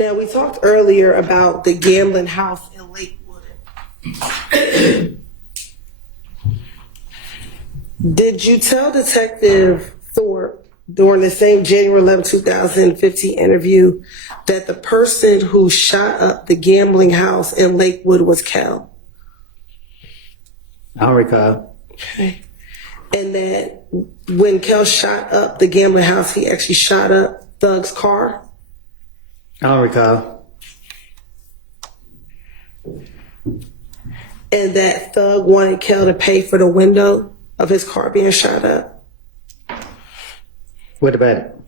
Now, we talked earlier about the gambling house in Lakewood. Did you tell Detective Thorpe during the same January 11, 2015 interview that the person who shot up the gambling house in Lakewood was Kel? I don't recall. Okay. And that when Kel shot up the gambling house, he actually shot up Thug's car? I don't recall. And that Thug wanted Kel to pay for the window of his car being shot up? What about it?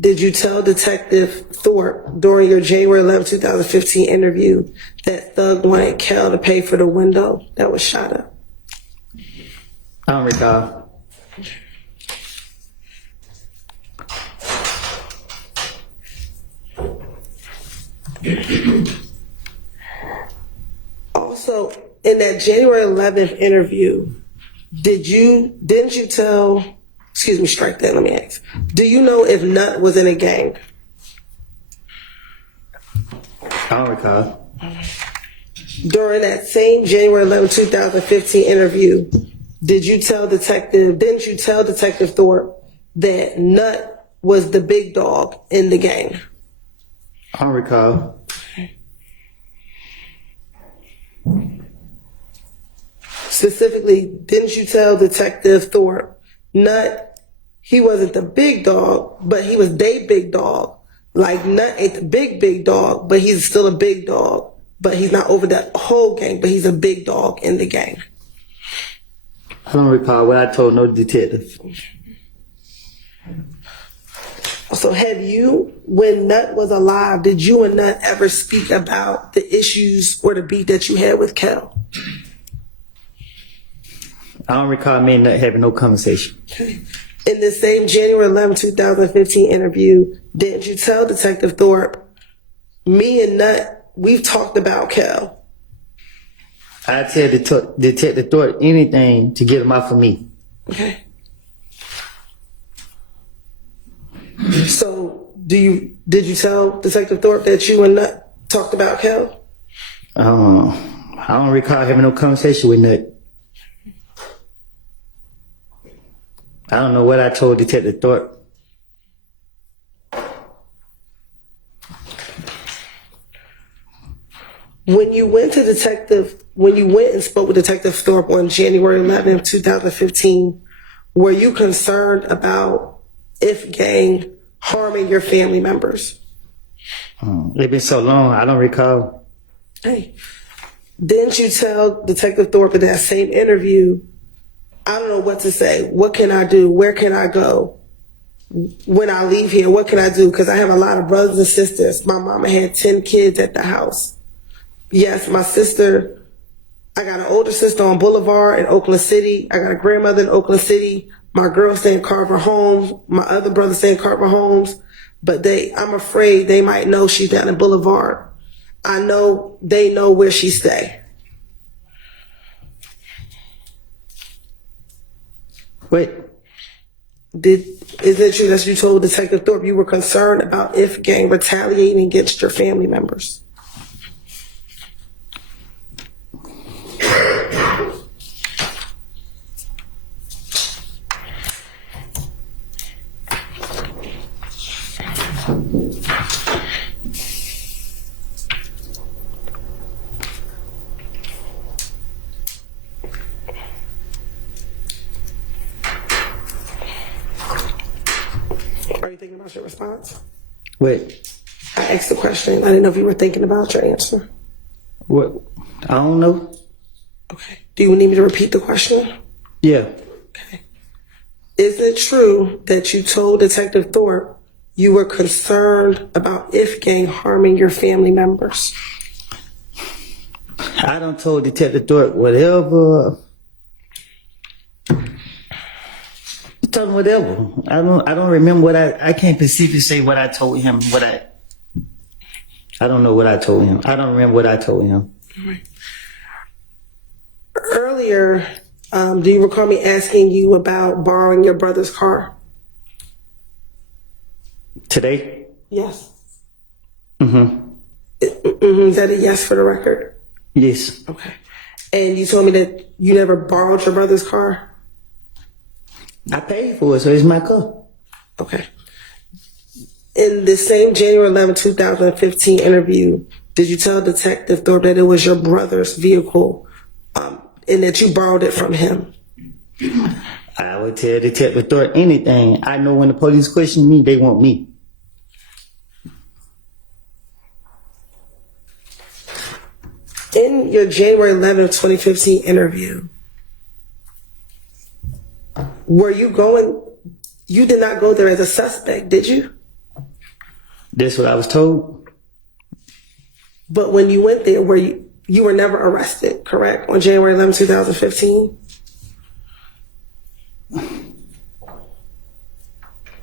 Did you tell Detective Thorpe during your January 11, 2015 interview that Thug wanted Kel to pay for the window that was shot up? I don't recall. Also, in that January 11th interview, didn't you tell, excuse me, strike that, let me ask. Do you know if Nut was in a gang? I don't recall. During that same January 11, 2015 interview, didn't you tell Detective Thorpe that Nut was the big dog in the gang? I don't recall. Specifically, didn't you tell Detective Thorpe Nut, he wasn't the big dog, but he was they big dog? Like Nut ain't the big dog, but he's still a big dog. But he's not over that whole gang, but he's a big dog in the gang. I don't recall what I told no detective. So have you, when Nut was alive, did you and Nut ever speak about the issues or the beat that you had with Kel? I don't recall me and Nut having no conversation. Okay. In the same January 11, 2015 interview, didn't you tell Detective Thorpe, me and Nut, we've talked about Kel? I tell Detective Thorpe anything to get him off of me. Okay. So did you tell Detective Thorpe that you and Nut talked about Kel? I don't recall having no conversation with Nut. I don't know what I told Detective Thorpe. When you went and spoke with Detective Thorpe on January 11, 2015, were you concerned about if gang harming your family members? It's been so long, I don't recall. Hey, didn't you tell Detective Thorpe in that same interview, I don't know what to say. What can I do? Where can I go? When I leave here, what can I do? Because I have a lot of brothers and sisters. My mama had 10 kids at the house. Yes, my sister, I got an older sister on Boulevard in Oakland City. I got a grandmother in Oakland City. My girl stay in Carver Homes. My other brother stay in Carver Homes. But I'm afraid they might know she's down in Boulevard. I know they know where she stay. Wait. Is it true that you told Detective Thorpe you were concerned about if gang retaliating against your family members? Are you thinking about your response? Wait. I asked the question. I didn't know if you were thinking about your answer. What? I don't know. Okay. Do you need me to repeat the question? Yeah. Okay. Is it true that you told Detective Thorpe you were concerned about if gang harming your family members? I done told Detective Thorpe whatever. Told him whatever. I don't remember what I can't specifically say what I told him. I don't know what I told him. I don't remember what I told him. Right. Earlier, do you recall me asking you about borrowing your brother's car? Today? Yes. Is that a yes for the record? Yes. Okay. And you told me that you never borrowed your brother's car? I paid for it, so it's my car. Okay. In the same January 11, 2015 interview, did you tell Detective Thorpe that it was your brother's vehicle and that you borrowed it from him? I would tell Detective Thorpe anything. I know when the police question me, they want me. In your January 11, 2015 interview, you did not go there as a suspect, did you? That's what I was told. But when you went there, you were never arrested, correct? On January 11, 2015?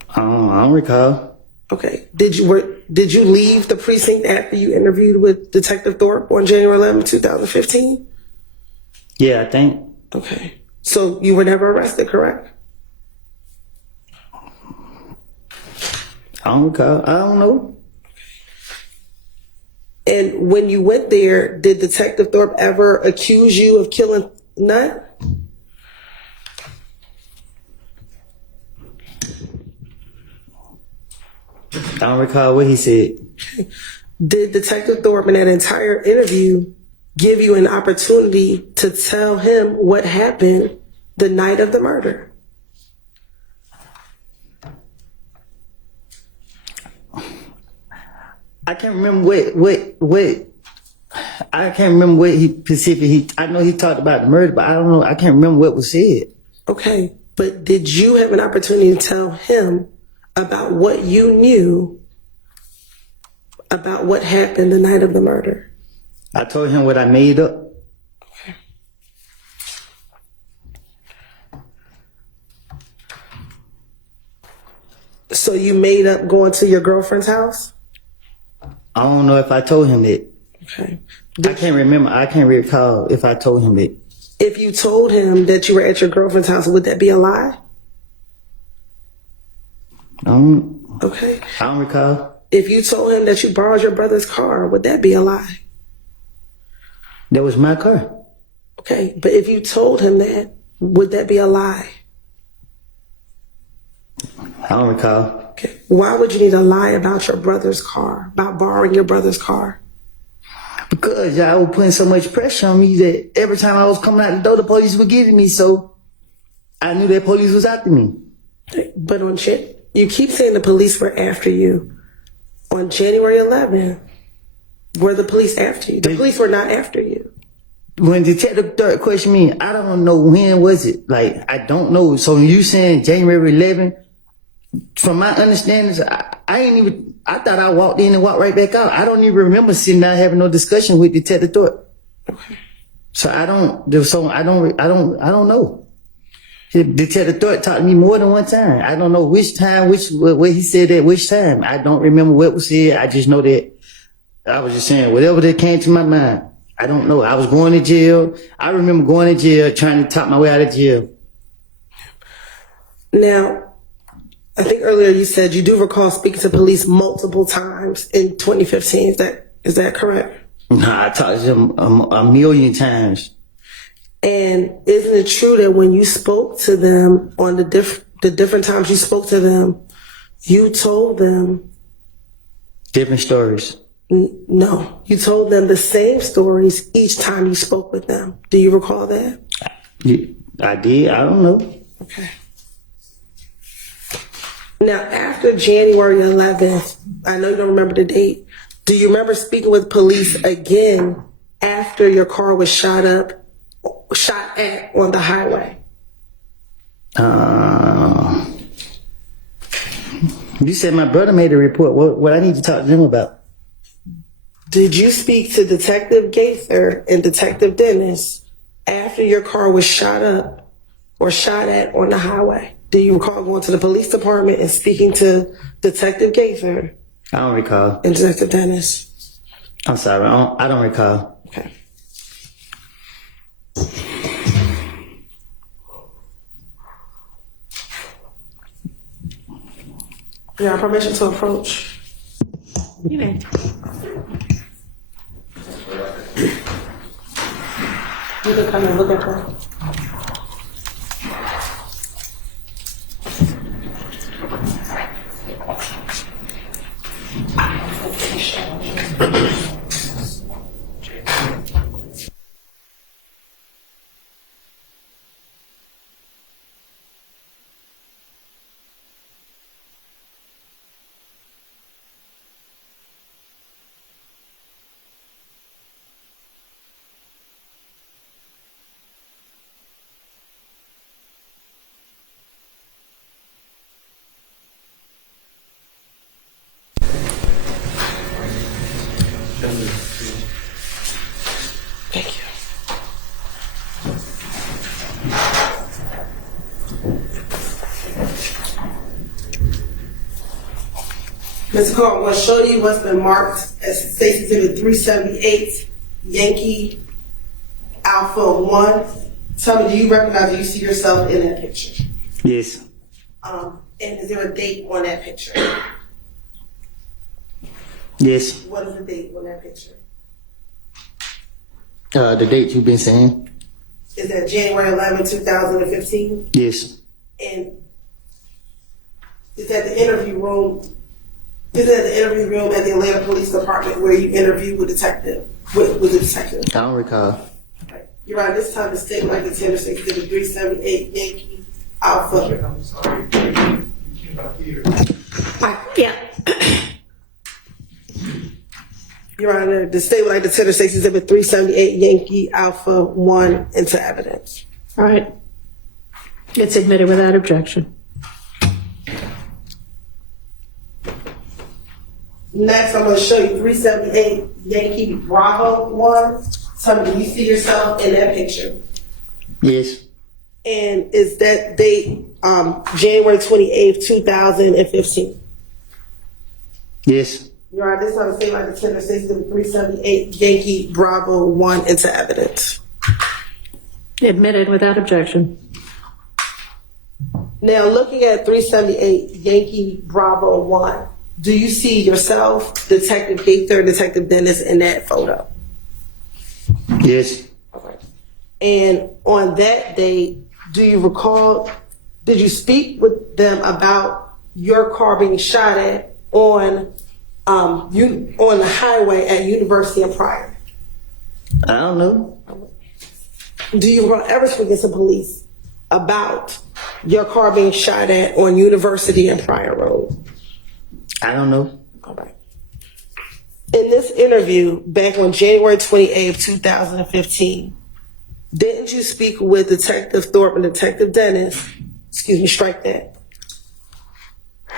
I don't recall. Okay. Did you leave the precinct after you interviewed with Detective Thorpe on January 11, 2015? Yeah, I think. Okay. So you were never arrested, correct? I don't recall. I don't know. And when you went there, did Detective Thorpe ever accuse you of killing Nut? I don't recall what he said. Did Detective Thorpe in that entire interview give you an opportunity to tell him what happened the night of the murder? I can't remember what I can't remember what he specific. I know he talked about the murder, but I don't know. I can't remember what was said. Okay, but did you have an opportunity to tell him about what you knew about what happened the night of the murder? I told him what I made up. Okay. So you made up going to your girlfriend's house? I don't know if I told him that. Okay. I can't remember. I can't recall if I told him that. If you told him that you were at your girlfriend's house, would that be a lie? Okay. I don't recall. If you told him that you borrowed your brother's car, would that be a lie? That was my car. Okay. But if you told him that, would that be a lie? I don't recall. Okay. Why would you need to lie about your brother's car, about borrowing your brother's car? Because y'all were putting so much pressure on me that every time I was coming out the door, the police were getting me. So I knew that police was after me. But you keep saying the police were after you. On January 11th, were the police after you? The police were not after you. When Detective Third questioned me, I don't know when was it. Like, I don't know. So when you saying January 11th, from my understanding, I thought I walked in and walked right back out. I don't even remember sitting down having no discussion with Detective Thorpe. Okay. So I don't know. Detective Thorpe talked to me more than one time. I don't know which time, what he said at which time. I don't remember what was said. I just know that I was just saying whatever that came to my mind. I don't know. I was going to jail. I remember going to jail, trying to talk my way out of jail. Now, I think earlier you said you do recall speaking to police multiple times in 2015. Is that correct? Nah, I talked to them a million times. And isn't it true that when you spoke to them on the different times you spoke to them, you told them different stories? No, you told them the same stories each time you spoke with them. Do you recall that? I did. I don't know. Okay. Now, after January 11th, I know you don't remember the date. Do you remember speaking with police again after your car was shot at on the highway? You said my brother made a report. What I need to talk to them about? Did you speak to Detective Gaither and Detective Dennis after your car was shot up or shot at on the highway? Do you recall going to the police department and speaking to Detective Gaither? I don't recall. And Detective Dennis? I'm sorry. I don't recall. Okay. You have permission to approach? You may. You can come and look at that. Thank you. Mr. Cole, I'm going to show you what's been marked as State Exhibit 378, Yankee Alpha 1. Tell me, do you recognize, do you see yourself in that picture? Yes. And is there a date on that picture? Yes. What is the date on that picture? The date you've been saying? Is that January 11, 2015? Yes. And is that the interview room? Is that the interview room at the Atlanta Police Department where you interviewed with the detective? I don't recall. Right. You're right. This time the state like the tender state exhibit 378 Yankee Alpha. I'm sorry, you cannot hear. Yeah. Your Honor, the state would like the tender state exhibit 378 Yankee Alpha 1 into evidence. All right. It's admitted without objection. Next, I'm going to show you 378 Yankee Bravo 1. Tell me, do you see yourself in that picture? Yes. And is that date January 28th, 2015? Yes. Your Honor, this time the state like the tender state exhibit 378 Yankee Bravo 1 into evidence. Admitted without objection. Now, looking at 378 Yankee Bravo 1, do you see yourself, Detective Gaither, Detective Dennis in that photo? Yes. Okay. And on that date, do you recall, did you speak with them about your car being shot at on the highway at University and Pryor? I don't know. Do you recall ever speaking to police about your car being shot at on University and Pryor Road? I don't know. All right. In this interview back on January 28th, 2015, didn't you speak with Detective Thorpe and Detective Dennis? Excuse me, strike that.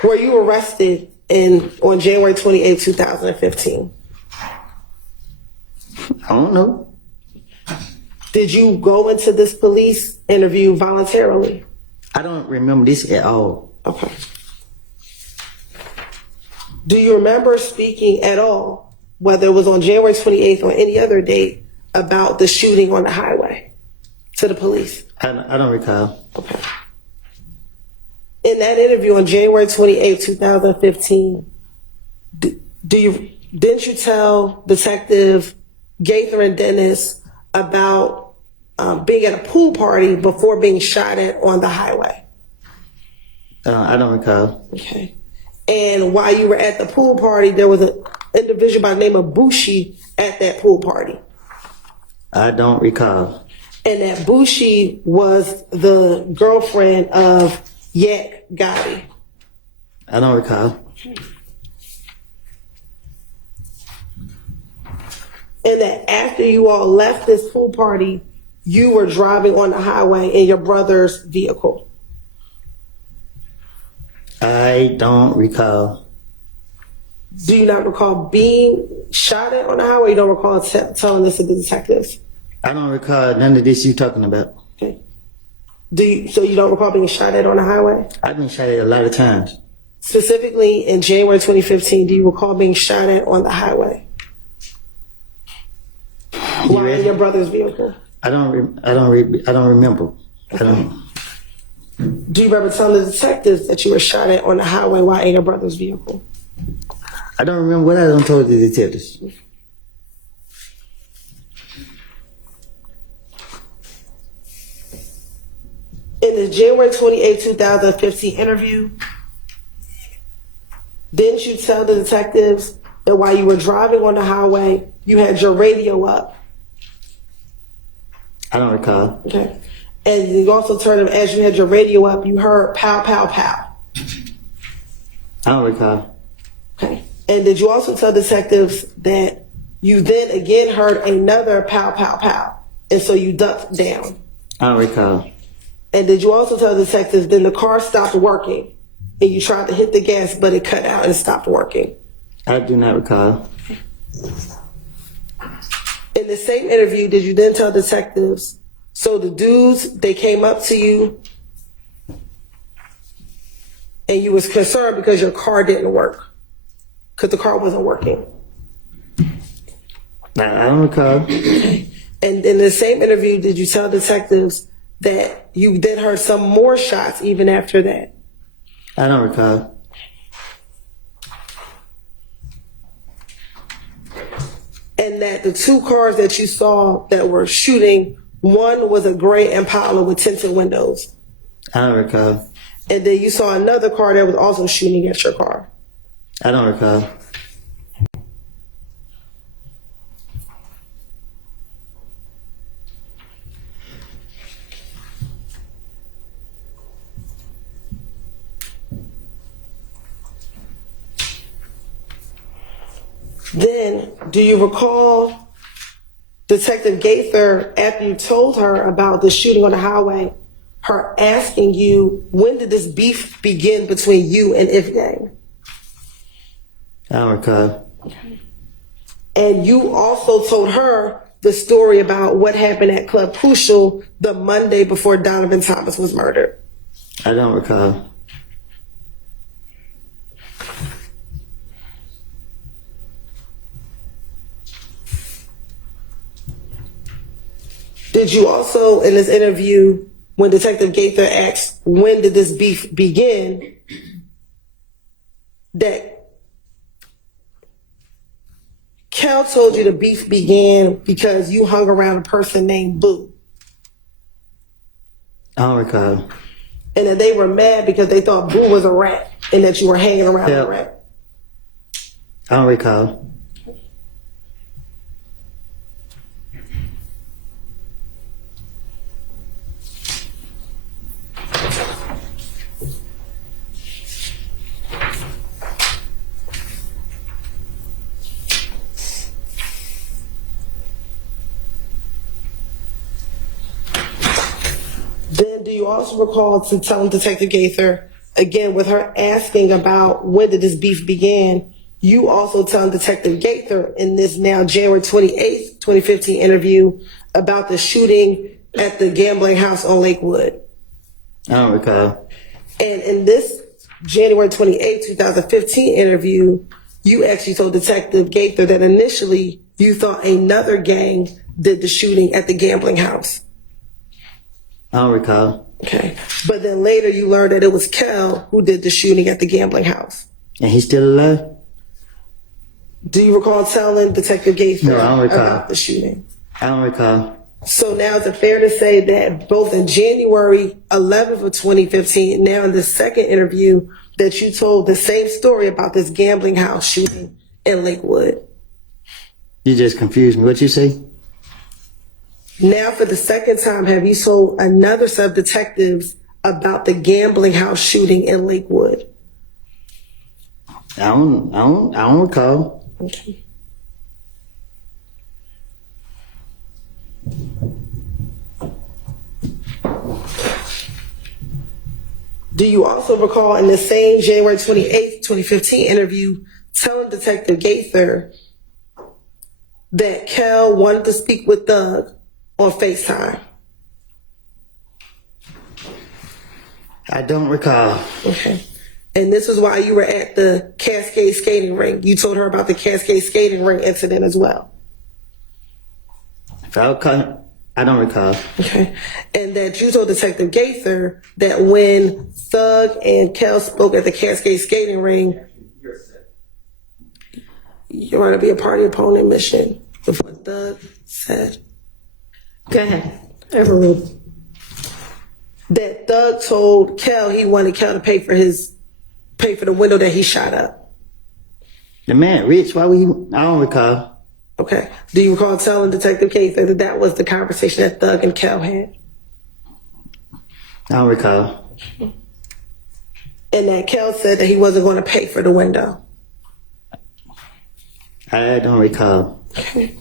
Were you arrested on January 28th, 2015? I don't know. Did you go into this police interview voluntarily? I don't remember this at all. Okay. Do you remember speaking at all, whether it was on January 28th or any other date, about the shooting on the highway to the police? I don't recall. Okay. In that interview on January 28th, 2015, didn't you tell Detective Gaither and Dennis about being at a pool party before being shot at on the highway? I don't recall. Okay. And while you were at the pool party, there was an individual by the name of Bushi at that pool party. I don't recall. And that Bushi was the girlfriend of Yak Gotti. I don't recall. And that after you all left this pool party, you were driving on the highway in your brother's vehicle. I don't recall. Do you not recall being shot at on the highway? You don't recall telling this to the detectives? I don't recall none of this you talking about. Okay. So you don't recall being shot at on the highway? I've been shot at a lot of times. Specifically in January 2015, do you recall being shot at on the highway? While in your brother's vehicle? I don't remember. I don't. Do you remember telling the detectives that you were shot at on the highway while in your brother's vehicle? I don't remember what I done told the detectives. In the January 28, 2015 interview, didn't you tell the detectives that while you were driving on the highway, you had your radio up? I don't recall. Okay. And you also told them as you had your radio up, you heard pow, pow, pow. I don't recall. Okay. And did you also tell detectives that you then again heard another pow, pow, pow, and so you ducked down? I don't recall. And did you also tell detectives then the car stopped working and you tried to hit the gas but it cut out and stopped working? I do not recall. In the same interview, did you then tell detectives, so the dudes, they came up to you and you was concerned because your car didn't work? Because the car wasn't working. I don't recall. And in the same interview, did you tell detectives that you then heard some more shots even after that? I don't recall. And that the two cars that you saw that were shooting, one was a gray Impala with tinted windows. I don't recall. And then you saw another car that was also shooting at your car. I don't recall. Then, do you recall Detective Gaither, after you told her about the shooting on the highway, her asking you, when did this beef begin between you and If Gang? I don't recall. And you also told her the story about what happened at Club Crucial the Monday before Donovan Thomas was murdered. I don't recall. Did you also, in this interview, when Detective Gaither asked, when did this beef begin, that Cal told you the beef began because you hung around a person named Boo? I don't recall. And that they were mad because they thought Boo was a rat and that you were hanging around a rat? I don't recall. Then do you also recall to telling Detective Gaither, again, with her asking about when did this beef begin, you also telling Detective Gaither in this now January 28th, 2015 interview about the shooting at the gambling house on Lakewood? I don't recall. And in this January 28th, 2015 interview, you actually told Detective Gaither that initially you thought another gang did the shooting at the gambling house. I don't recall. Okay. But then later you learned that it was Kel who did the shooting at the gambling house. And he's still alive? Do you recall telling Detective Gaither No, I don't recall. about the shooting? I don't recall. So now is it fair to say that both in January 11th of 2015, now in the second interview, that you told the same story about this gambling house shooting in Lakewood? You just confused me. What you say? Now for the second time, have you told another set of detectives about the gambling house shooting in Lakewood? I don't recall. Okay. Do you also recall in the same January 28th, 2015 interview telling Detective Gaither that Kel wanted to speak with Doug on FaceTime? I don't recall. Okay. And this is why you were at the Cascade skating rink. You told her about the Cascade skating rink incident as well. I don't recall. Okay. And that you told Detective Gaither that when Thug and Kel spoke at the Cascade skating ring, you want to be a party opponent mission with what Thug said. Go ahead. Overruled. that Thug told Kel he wanted Kel to pay for the window that he shot up? The man rich. Why would he? I don't recall. Okay. Do you recall telling Detective Gaither that that was the conversation that Thug and Kel had? I don't recall. And that Kel said that he wasn't going to pay for the window? I don't recall. Okay.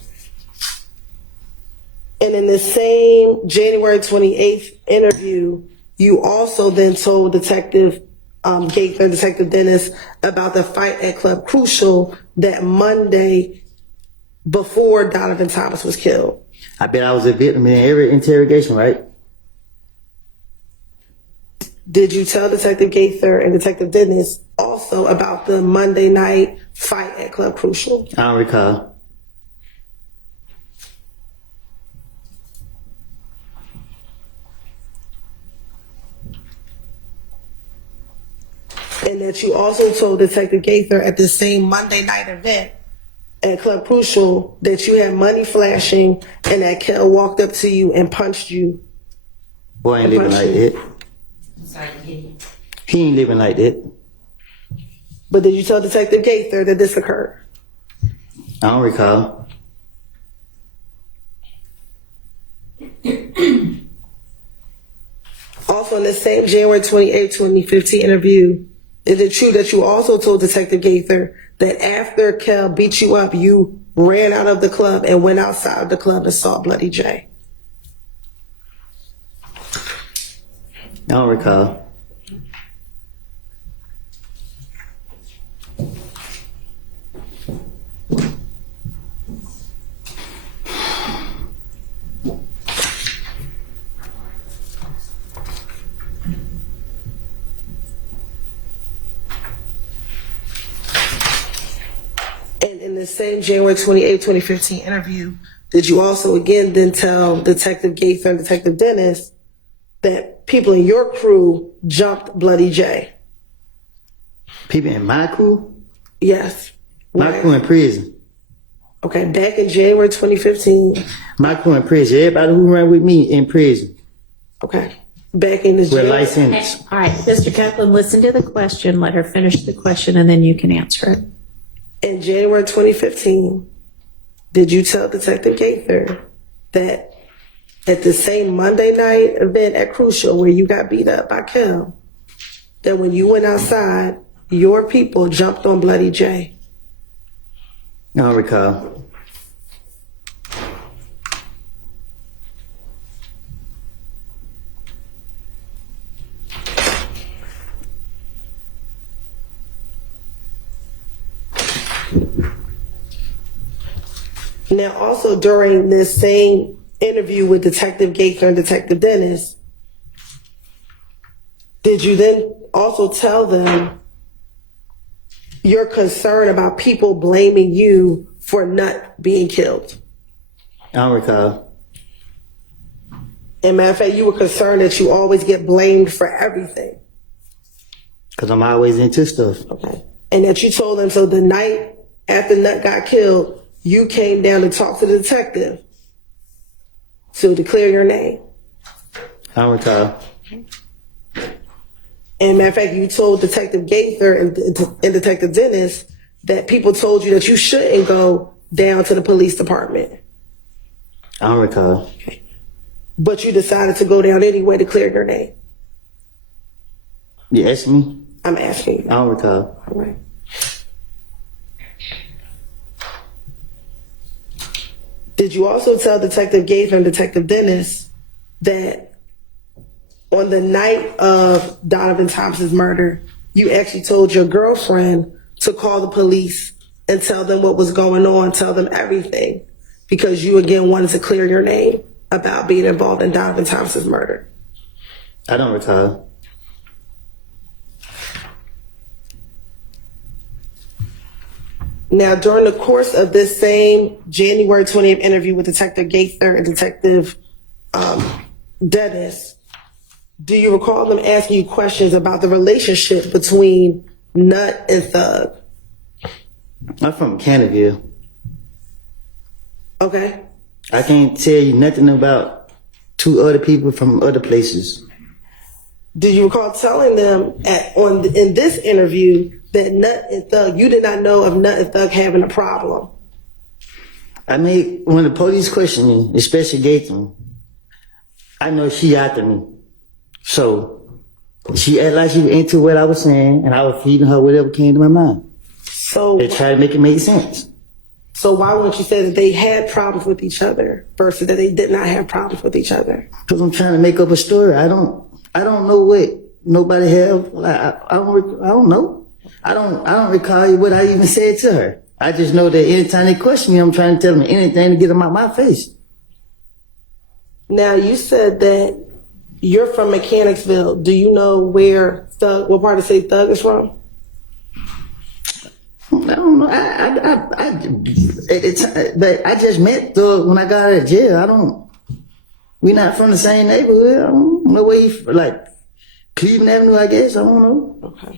And in the same January 28th interview, you also then told Detective Gaither and Detective Dennis about the fight at Club Crucial that Monday before Donovan Thomas was killed. I bet I was a victim in every interrogation, right? Did you tell Detective Gaither and Detective Dennis also about the Monday night fight at Club Crucial? I don't recall. And that you also told Detective Gaither at the same Monday night event at Club Crucial that you had money flashing and that Kel walked up to you and punched you. Boy ain't living like that. He ain't living like that. But did you tell Detective Gaither that this occurred? I don't recall. Also, in the same January 28, 2015 interview, is it true that you also told Detective Gaither that after Kel beat you up, you ran out of the club and went outside of the club and saw Bloody J? I don't recall. And in the same January 28, 2015 interview, did you also again then tell Detective Gaither and Detective Dennis that people in your crew jumped Bloody J? People in my crew? Yes. My Right. crew in prison. Okay, back in January 2015. My crew in prison. Everybody who ran with me in prison. Okay. Back in the With January. license. All right, Mr. Kaplan, listen to the question. Let her finish the question, and then you can answer it. In January 2015, did you tell Detective Gaither that at the same Monday night event at Crucial where you got beat up by Kel, that when you went outside, your people jumped on Bloody J? I don't recall. Now, also during this same interview with Detective Gaither and Detective Dennis, did you then also tell them your concern about people blaming you for Nut being killed? I don't recall. And matter of fact, you were concerned that you always get blamed for everything. Because I'm always into stuff. Okay. And that you told them, so the night after Nut got killed, you came down to talk to the detective to declare your name. I don't recall. And matter of fact, you told Detective Gaither and Detective Dennis that people told you that you shouldn't go down to the police department. I don't recall. But you decided to go down anyway to clear your name. You asked me? I'm asking you. I don't recall. All right. Did you also tell Detective Gaither and Detective Dennis that on the night of Donovan Thompson's murder, you actually told your girlfriend to call the police and tell them what was going on, tell them everything, because you again wanted to clear your name about being involved in Donovan Thompson's murder? I don't recall. Now, during the course of this same January 20th interview with Detective Gaither and Detective Dennis, do you recall them asking you questions about the relationship between Nut and Thug? I'm from Canterville. Okay. I can't tell you nothing about two other people from other places. Do you recall telling them in this interview that Nut and Thug, you did not know of Nut and Thug having a problem? I mean, when the police questioned me, especially Gaten, I know she after me. So she acted like she was into what I was saying, and I was feeding her whatever came to my mind. So They tried to make it make sense. So why wouldn't you say that they had problems with each other versus that they did not have problems with each other? Because I'm trying to make up a story. I don't know what nobody have. I don't know. I don't recall what I even said to her. I just know that anytime they question me, I'm trying to tell them anything to get them out my face. Now, you said that you're from Mechanicsville. Do you know where Thug, what part of the state Thug is from? I don't know. But I just met Thug when I got out of jail. We not from the same neighborhood. I don't know where he, like, Cleveland Avenue, I guess. I don't know. Okay.